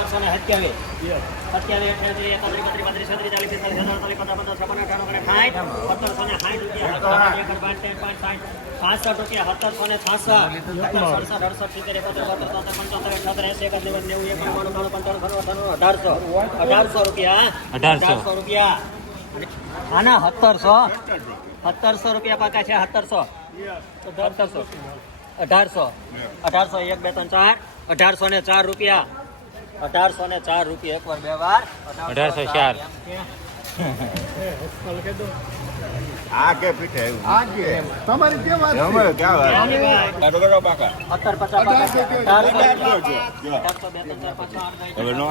સત્તરસો ને સત્યાવીસ. સત્યાવીસ અઠ્યાવીસ એકત્રીસ બત્રીસ બત્રીસ છત્રીસ ચાલીસ પિસ્તાલીસ અડતાલીસ પચાસ પચાસ છપ્પન અઠાણું ઓગણીસ સાઠ સત્તરસો ને સાઠ રૂપિયા સત્તર એકર પાંચ ત્રણ પાંચ સાઠ છાસઠ રૂપિયા સત્તરસો ને છાસઠ સડસઠ અડસઠ સિત્તેર એકોતેર બોતેર તોતેર પંચોતેર અઠ્યોતેર એસી એકત્રીસ નેવું એક નવ્વાણું પંચાણું અઠ્ઠાણું અઢારસો. અઢારસો રૂપિયા. અઢારસો. રૂપિયા. આના સત્તરસો. સત્તરસો રૂપિયા પાકા છે સત્તરસો. સત્તરસો અઢારસો. અઢારસો એક બે ત્રણ ચાર. અઢારસો ને ચાર રૂપિયા. અઢારસો ને ચાર રૂપિયા એક અઢારસો ચાર. આ આ કે. તમારી કે વાત અમે કે વાત કડગડો બાકા 1850 હવે નો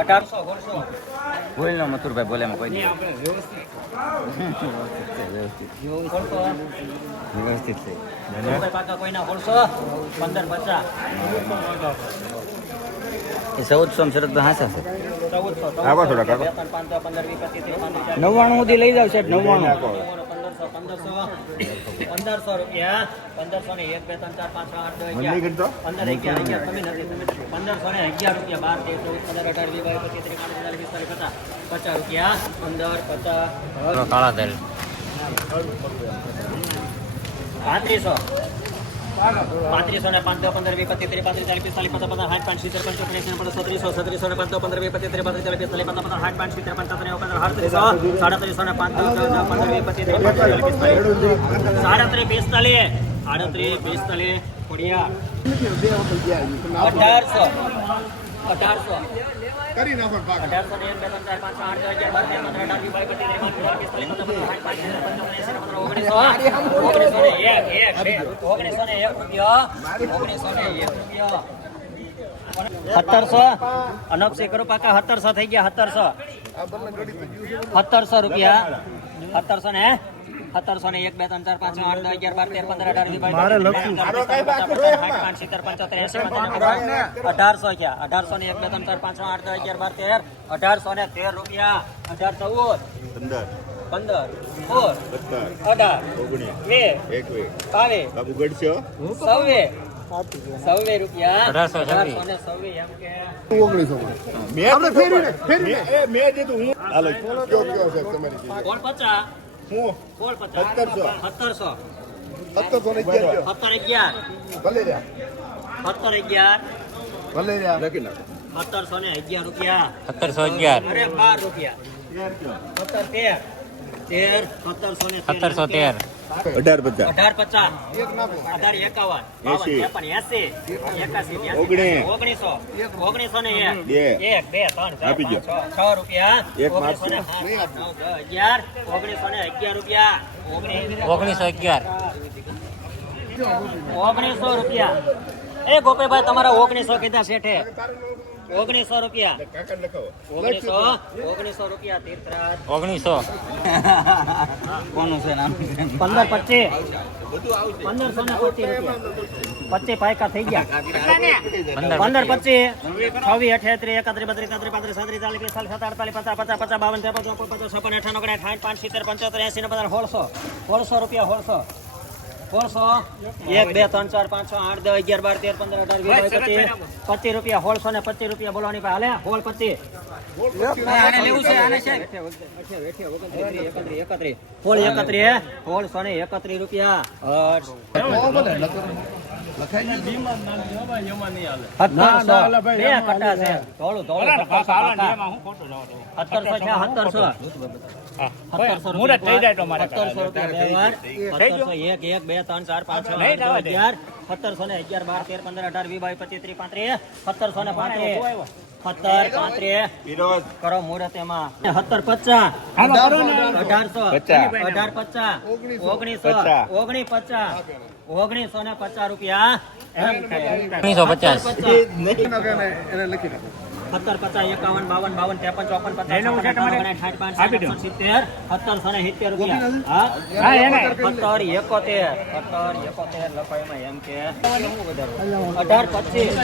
અઢારસો ઓગણસો નો મથુરભાઈ બોલે કોઈ નહીં વ્યવસ્થિત. છે વ્યવસ્થિત. કોઈના ઓળસો પંદર પચાસ. એ છે. નવ્વાણું સુધી લઈ જાવ છે નવ્વાણું. પંદરસો પંદરસો પંદરસો રૂપિયા. પંદરસો ને એક બે ત્રણ ચાર પાંચ આઠ દસ અગિયાર. પંદર અગિયાર અગિયાર. નથી તમે. નથી. પંદરસો ને અગિયાર રૂપિયા બાર તેર ચૌદ પંદર અઢાર વીસ બાવીસ પચીસ ત્રીસ પાંત્રીસ ચાલીસ પિસ્તાલીસ પચાસ પચાસ રૂપિયા. પંદર પચાસ કાળા તેલ. પાંત્રીસો પાંત્રીસો ને પાંચ પંદર વીસ પચીસ ત્રીસ પાંત્રીસ ચાલીસ પિસ્તાલીસ પચાસ સાઠ પાંચ સિત્તેર એંસી પચાસ સત્રીસો સત્રીસો ને પાંચ પંદર વીસ પચીસ ત્રીસ પાંત્રીસ ચાલીસ પિસ્તાલીસ પચાસ પચાસ સાઠ પાંચ સિત્તેર પંચોતેર એંસી પચાસ સાડત્રીસો ને પાંચ પંદર વીસ પચીસ ત્રીસ પાંત્રીસ પિસ્તાલીસ સાડત્રીસ પિસ્તાલીસ આડત્રીસ પિસ્તાલીસ. અઢારસો અઢારસો. કરી નાખો અઢારસો ને એક બે ત્રણ ચાર પાંચ છ આઠ અગિયાર બાર તેર પંદર અઢાર વીસ બાવીસ પચીસ ત્રીસ પાંત્રીસ પિસ્તાલીસ પચાસ પચાસ સાઠ પાંચ સિત્તેર પંચોતેર એંસી ને પંદર ઓગણીસો ઓગણીસો ને એક એક ઓગણીસો ને એક રૂપિયા ઓગણીસો ને એક રૂપિયા. સત્તરસો. અનપસી કરો પાકા સત્તરસો થઈ ગયા સત્તરસો. સત્તરસો રૂપિયા. સત્તરસો ને સત્તરસો ને એક બે ત્રણ ચાર પાંચ છ આઠ અગિયાર બાર તેર પંદર અઢાર પાંચ સિત્તેર પંચોતેર એસી અઢારસો ક્યાં અઢારસો ને એક બે ત્રણ ચાર પાંચ છ આઠ અગિયાર બાર તેર અઢારસો ને તેર રૂપિયા અઢાર ચૌદ પંદર સોળ અઢાર ઓગણીસ વીસ એકવીસ બાવીસ બાબુ ગઢશો સવ્વે સવ્વે રૂપિયા અઢારસો ને સવ્વે એમ કે ઓગણીસો મેં આપણે ફેરીને, ફેરીને. મેં- દીધું હું હાલો કયો કયો સાહેબ તમારી ચીજ? પચાસ હું? પચાસ? સત્તરસો. સત્તરસો. સત્તરસો ને અગિયાર. સત્તર અગિયાર. ભલે રહ્યા. સત્તર અગિયાર. ભલે રહ્યા. લખી નાખો. સત્તરસો ને અગિયાર રૂપિયા. સત્તરસો અગિયાર. અરે બાર રૂપિયા. સત્તર તેર. તેર સત્તરસો ને સત્તરસો તેર. અઢાર પચાસ. અઢાર પચાસ. અઢાર એકાવન. ત્રેપન એસી. એકાસી ઓગણીસો. ઓગણીસો. ને એક. બે. એક બે ત્રણ આપી દો. છ રૂપિયા. એક અગિયાર. ઓગણીસો ને અગિયાર રૂપિયા. ઓગણીસ. ઓગણીસો અગિયાર. ઓગણીસો રૂપિયા. એ ગોપીભાઈ તમારા ઓગણીસો કીધા શેઠે. ઓગણીસો રૂપિયા. ઓગણીસો ઓગણીસો રૂપિયા તીર્થરાજ. ઓગણીસો. કોનું છે નામ? પંદર પચીસ. પંદરસો ને પચીસ રૂપિયા. પચીસ પાયકા થઈ ગયા. પંદર પચીસ. છવ્વીસ અઠ્યાત્રીસ એકત્રીસ બત્રીસ તેત્રીસ પાંત્રીસ સાત્રીસ ચાલીસ પિસ્તાલીસ અડતાલીસ પચાસ પચાસ પચાસ બાવન ત્રેપન ચોપન પચાસ છપ્પન અઠાણું સાઠ પાંચ સિત્તેર પંચોતેર એસી ને બધા સોળસો. સોળસો રૂપિયા સોળસો. સોળસો એક બે ત્રણ ચાર પાંચ છ આઠ દસ અગિયાર બાર તેર પંદર અઢાર વીસ પચીસ પચીસ રૂપિયા હોળસો ને પચીસ રૂપિયા બોલવાની પાસે હાલે સોળ પચીસ. સોળ એકત્રીસ સોળસો ને એકત્રીસ રૂપિયા. સત્તરસો ને અગિયાર બાર તેર પંદર અઢાર વી બાવીસ પચીસ ત્રીસ પાંત્રીસ સત્તરસો ને પાંત્રીસ. સત્તર પાંત્રીસ. કરો મુહૂર્ત એમાં. સત્તર પચાસ. અઢારસો. અઢાર પચાસ. ઓગણીસો. ઓગણી પચાસ. ઓગણીસો ને પચાસ રૂપિયા ઓગણીસો પચાસ. સત્તર પચાસ એકાવન બાવન બાવન ત્રેપન ચોપન પચાસ સિત્તેર સત્તરસો ને સિત્તેર રૂપિયા સત્તર એકોતેર સત્તર એકોતેર એમ કે. અઢાર પચીસ.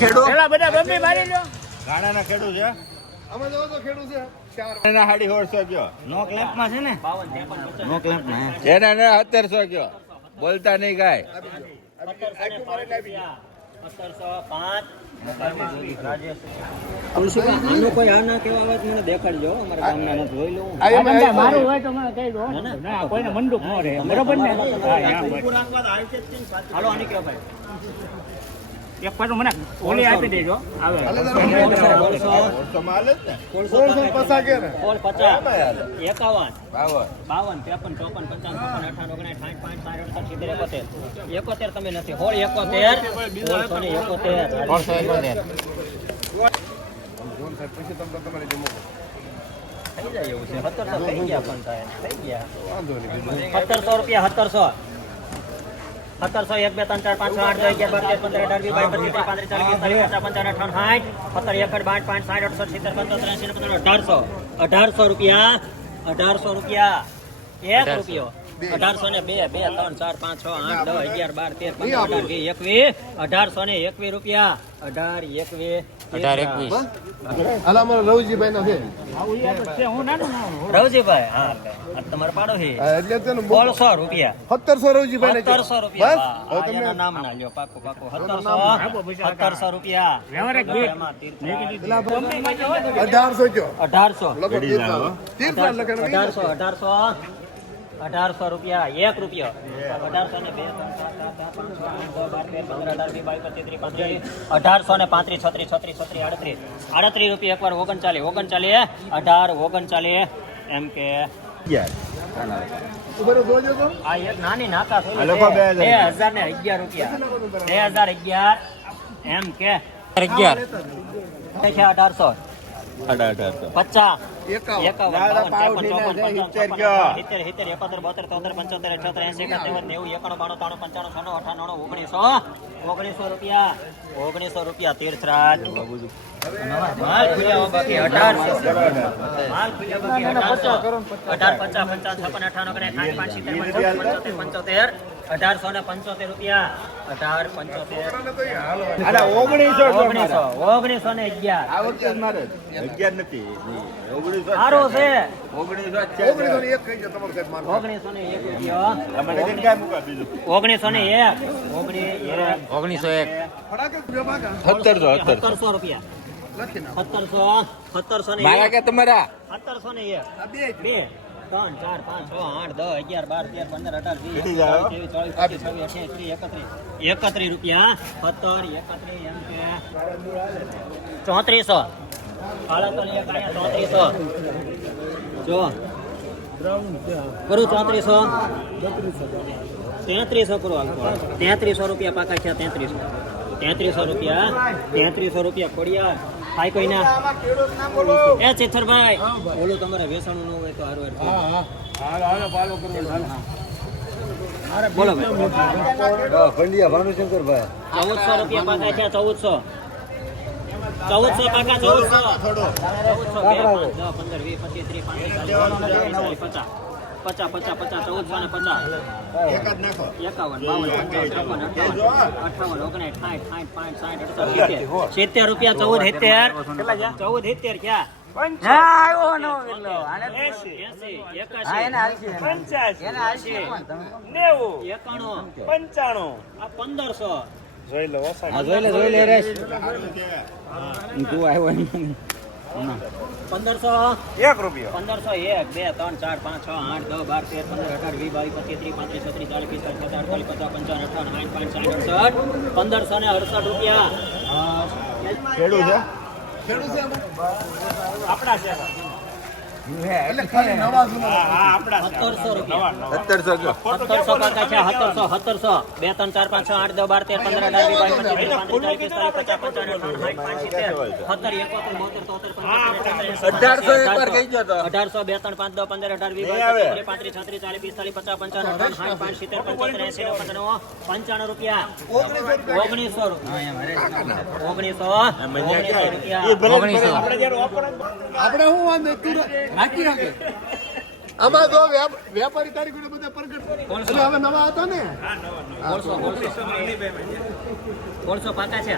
ખેડૂત ગાણાના ખેડૂત છે. આમાં તો ખેડૂત છે. ચાર એના હાડી સોળસો કયો? નો ક્લેપમાં છે ને? બાવન ત્રેપન પચાસ એના ને સત્તરસો કયો? બોલતા નહીં કાય સત્તરસો ને પાંચ રૂપિયા. સત્તરસો પાંચ રાજેશ આનું કોઈ આ કેવા આવે દેખાડજો. અમારા ગામના નથી જોઈ લઉં. આ એમાં આ મારું હોય તો કહી દો. ના મંડુક ન રહે. બરોબર ને? એક પાછું મને ઓલી આપી દેજો. આવે. એકાવન. બાવન. ત્રેપન ચોપન પચાસ છપ્પન અઠાવન ઓગણીસ સાઠ પાંચ સાઠ અડસઠ સિત્તેર એકોતેર. એકોતેર તમે નથી. હોળ એકોતેર. સોળસો ને એકોતેર. એકોતેર. સત્તરસો રૂપિયા સત્તરસો. સત્તરસો એક બે ત્રણ ચાર પાંચ છ આઠ દસ અગિયાર બાર તેર પંદર અઢાર વીસ બાવીસ પચીસ પાંત્રીસ ચાલીસ પિસ્તાલીસ પચાસ પંચાવન અઠાવન સાઠ સત્તર એકડ બાઠ પાંચ સાઠ અડસઠ સિત્તેર પંચોતેર એંસી અઢારસો. અઢારસો રૂપિયા. અઢારસો રૂપિયા. એક રૂપિયો. અઢારસો ને બે બે ત્રણ ચાર પાંચ છ આઠ દસ અગિયાર બાર તેર પંદર અઢાર વીસ એકવીસ અઢારસો ને એકવીસ રૂપિયા. અઢાર એકવીસ અઢાર એકવીસ. હાલ અમારા રવજીભાઈ ના છે. આવું યાર છે હું નાનું નાનું રવજીભાઈ હા આ પાડો છે. એટલે તેનું સોળસો રૂપિયા. સત્તરસો રવજીભાઈ સત્તરસો રૂપિયા બસ. તમે નામ ના લ્યો પાકું પાકું. સત્તરસો સત્તરસો અઢારસો અઢારસો અઢારસો. અઢારસો રૂપિયા એક રૂપિયો. અઢારસો ને બે અઢારસો ને પાંત્રીસ છત્રીસ છત્રીસ છત્રીસ આડત્રીસ. આડત્રીસ રૂપિયા એકવાર ઓગણચાલીસ ઓગણચાલીસ અઢાર ઓગણચાલીસ એમ કે. નાની નાકા બે હજાર. ને અગિયાર રૂપિયા. બે હજાર અગિયાર એમ કે. અગિયાર. અઢારસો. અઢાર અઢારસો. પચાસ. ઓગણીસો રૂપિયા. ઓગણીસો રૂપિયા તીર્થરાજ. માલ ખુલ્યા બાકી અઢારસો માલ ખુલ્યા બાકી અઢારસો અઢાર પચાસ પંચાવન છપ્પન અઠાવન ઓગણીસ સાઠ પાંચ સિત્તેર પંચોતેર પંચોતેર અઢારસો ને પંચોતેર રૂપિયા અઢાર પંચોતેર ઓગણીસો ઓગણીસો ઓગણીસો ને અગિયાર નથી ઓગણીસો છે ને એક. ઓગણીસો એક સત્તરસો રૂપિયા. સત્તરસો સત્તરસો ને મારા કે તમારા? સત્તરસો ને એક. બે ત્રણ ચાર પાંચ છ આઠ દસ અગિયાર બાર તેર પંદર અઢાર વીસ ચોવીસ, પચીસ, છવ્વીસ, અઠ્યાવીસ, ત્રીસ, એકત્રીસ એકત્રીસ રૂપિયા. સત્તર એકત્રીસ એમ કે. ચોત્રીસો. ચોત્રીસો. જો. કરું ચોત્રીસો? તેત્રીસો કરો તેત્રીસો રૂપિયા પાકા છે તેત્રીસો. તેત્રીસો રૂપિયા તેત્રીસો રૂપિયા ખોડિયા થાય કોઈના. એ ચેથરભાઈ. બોલો તમારે વેસણું ન હોય તો હારું હારું બોલો ચૌદસો રૂપિયા પાકા છે ચૌદસો. ચૌદસો પાકા ચૌદસો. પંદર વીસ પચીસ ત્રીસ પાંત્રીસ ચાલીસ પચાસ. પચાસ પચાસ પચાસ ચૌદસો ને પચાસ એક જ નાખો એકાવન બાવન પંચાવન છપ્પન અઠાવન અઠાવન ઓગણીસ સાઠ સાઠ પાંચ સાઠ અડસઠ સિત્તેર. સિત્તેર રૂપિયા ચૌદ સિત્તેર. ચૌદ સિત્તેર ક્યાં પંદરસો જોઈ લો એકાણું, આ પંદરસો. જોઈ લે જોઈ લે તું આવ્યો પંદરસો એક રૂપિયો. પંદરસો એક બે ત્રણ ચાર પાંચ છ આઠ દસ બાર તેર પંદર અઢાર વીસ બાવીસ પચીસ ત્રીસ પાંત્રીસ છત્રીસ ચાલીસ પિસ્તાલીસ પચાસ અડતાલીસ પચાસ પંચાવન અઠાવન સાઠ પાંચ સાઠ અડસઠ પંદરસો ને અડસઠ રૂપિયા. ખેડૂત છે? ખેડૂત છે આપણા છે અઢારસો બે ત્રણ પાંચ દસ પંદર અઢાર વીસ પાંત્રીસ છત્રીસ ચાલીસ પિસ્તાલીસ પચાસ પંચાવન અઠાવન સાઠ પાંચ સિત્તેર પંચોતેર એસી નવ પંચાણું પંચાણું રૂપિયા. ઓગણીસો ઓગણીસો ઓગણીસો. રૂપિયા. ઓગણીસો. આપણે શું વાંધો રાખી આમાં તો વેપારી તારીખ બધા પ્રગટ એટલે હવે નવા હતા ને? સોળસો પાકા છે?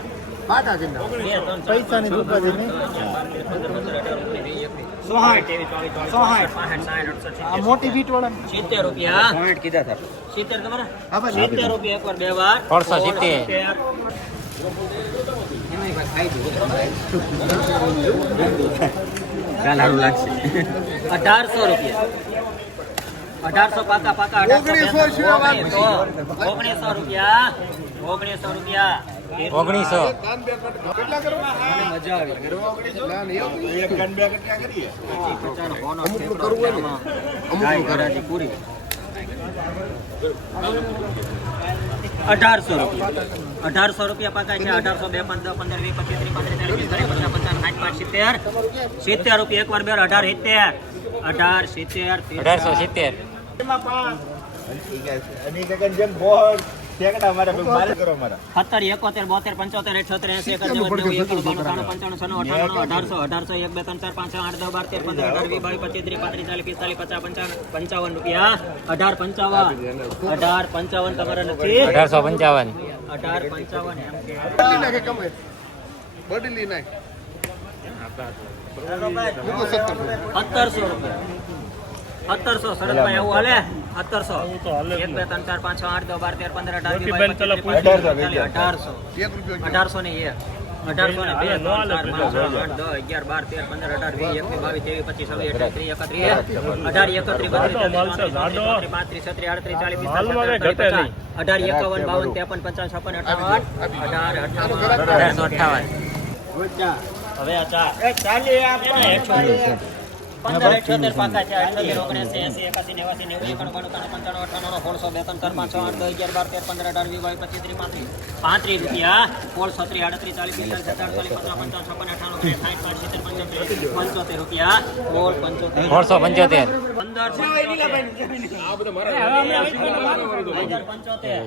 છ. મોટી બીટ વાળા સિત્તેર રૂપિયા કીધા હતા સિત્તેર તમારા? હા સિત્તેર રૂપિયા એકવાર બે વાર. સિત્તેર. કાલ સારું લાગશે. અઢારસો રૂપિયા. અઢારસો પાકા પાકા ઓગણીસો રૂપિયા. ઓગણીસો રૂપિયા. ઓગણીસો. પૂરી. અઢારસો રૂપિયા. અઢારસો રૂપિયા પાકા છે અઢારસો બે પંદર પંદર વીસ પચીસ ત્રીસ પિસ્તાલીસ પચાસ પચાસ સાઠ પાંચ સિત્તેર. સિત્તેર રૂપિયા એકવાર બે અઢાર સિત્તેર. અઢાર સિત્તેર અઢારસો સિત્તેર. અઢારસો અઢારસો એક ત્રણ પાંચ આઠ બાર તેર પંદર અઢાર વીસ બાવીસ પચીસ ત્રીસ પાંત્રીસ ચાલીસ પચાસ પંચાવન અઢાર પંચાવન. અઢાર પંચાવન તમારે નથી. અઢારસો પંચાવન. અઢાર પંચાવન બદલી નાખે સત્તરસો રૂપિયા. સત્તરસો શરદભાઈ એવું હાલે. સત્તરસો. એક બે ત્રણ ચાર પાંચ છ આઠ બાર તેર પંદર અઢાર અઢારસો અઢારસો. ને એક. અઢારસો ને બે ત્રણ ચાર પાંચ છ આઠ દસ અગિયાર બાર તેર પંદર અઢાર વીસ એકવીસ બાવીસ ત્રેવીસ પચીસ છવ્વીસ અઠ્યાવીસ ત્રીસ એકત્રીસ અઢાર એકત્રીસ બત્રીસ પાંત્રીસ છત્રીસ આડત્રીસ ચાલીસ પિસ્તાલીસ પચાસ અઢાર એકાવન બાવન ત્રેપન પંચાવન છપ્પન અઠાવન અઢાર અઠાવન અઢારસો અઠાવન હવે આ ચાર. પંદર અઠ્યોતેર પાકા છે અઠ્યોતેર ઓગણએંસી એંસી એકાસી નેવાસી નેવું એકાણું બાણું પંચાણું અઠાણું સોળસો બે ત્રણ છ આઠ દસ અગિયાર બાર તેર પંદર અઢાર વીસ બાવીસ પચીસ ત્રીસ પાંત્રીસ. પાંત્રીસ રૂપિયા. સોળ છત્રીસ આડત્રીસ ચાલીસ પિસ્તાલીસ સત્તાવીસ ચાલીસ પચાસ પંચાવન છપ્પન અઠાણું સાઠ પાંચ સિત્તેર પંચોતેર પંચોતેર રૂપિયા. સોળ પંચોતેર. સોળસો પંચોતેર. પંદર પંચોતેર.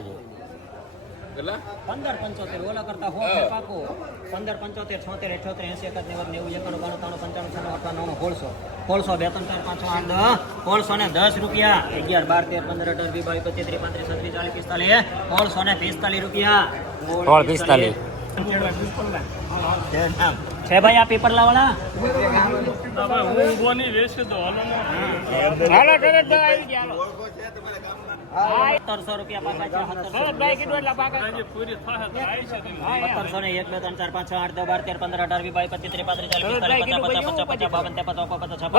પંદર પંચોતેર. ઓલા કરતા હો પાકું. પંદર પંચોતેર છોતેર અઠ્યોતેર એસી એકાદ નેવું નેવું એકાણું બાણું ત્રાણું પંચાણું છન્નું અઠાણું સોળસો. સોળસો બે ત્રણ ચાર પાંચ છ આઠ દસ. સોળસો ને દસ રૂપિયા. અગિયાર બાર તેર પંદર અઢાર વીસ બાવીસ પચીસ ત્રીસ પાંત્રીસ છત્રીસ ચાલીસ પિસ્તાલીસ. સોળસો ને પિસ્તાલીસ રૂપિયા. પિસ્તાલીસ. છે ભાઈ આ પીપરલા વાળા સત્તરસો રૂપિયા પાકા છે સત્તરસો ને એક બે ત્રણ ચાર પાંચ છ આઠ દસ બાર તેર પંદર અઢાર વી બાવીસ પચીસ ત્રીસ પાંત્રીસ ચાલીસ પિસ્તાલીસ પચાસ પચાસ પચાસ બાવન ત્રેપન ચોપન પચાસ છપ્પન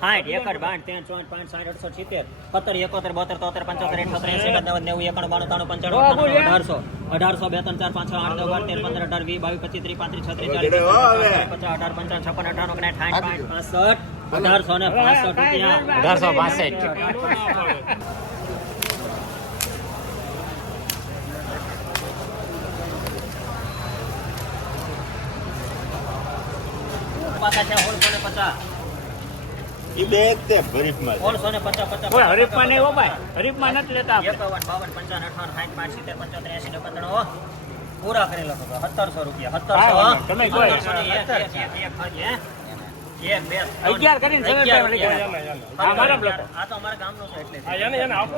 સાઠ. એકડ બાઠ ત્રણ ચોઈઠ પાંચ સાઠ અડસો સિત્તેર સત્તર એકોતેર બોતેર તોતેર પંચોતેર અઠોતેર એસી નવ્વદ નેવું એકાણું બાણું ત્રાણું પંચાણું અઢારસો અઢારસો બે ત્રણ ચાર પાંચ છ આઠ દસ બાર તેર પંદર અઢાર વીસ બાવીસ પચીસ ત્રીસ પાંત્રીસ છત્રીસ ચાલીસ પચાસ અઢાર પંચાવન છપ્પન અઠાણું ને સાઠ પાંચ પાસઠ અઢારસો ને પાસઠ રૂપિયા અઢારસો પાસઠ પૂરા કરેલો હતો સત્તરસો રૂપિયા સત્તરસો અગિયાર કરીને. હા, મારા અગિયાર. આ તો અમારા ગામનો છે એટલે આવો.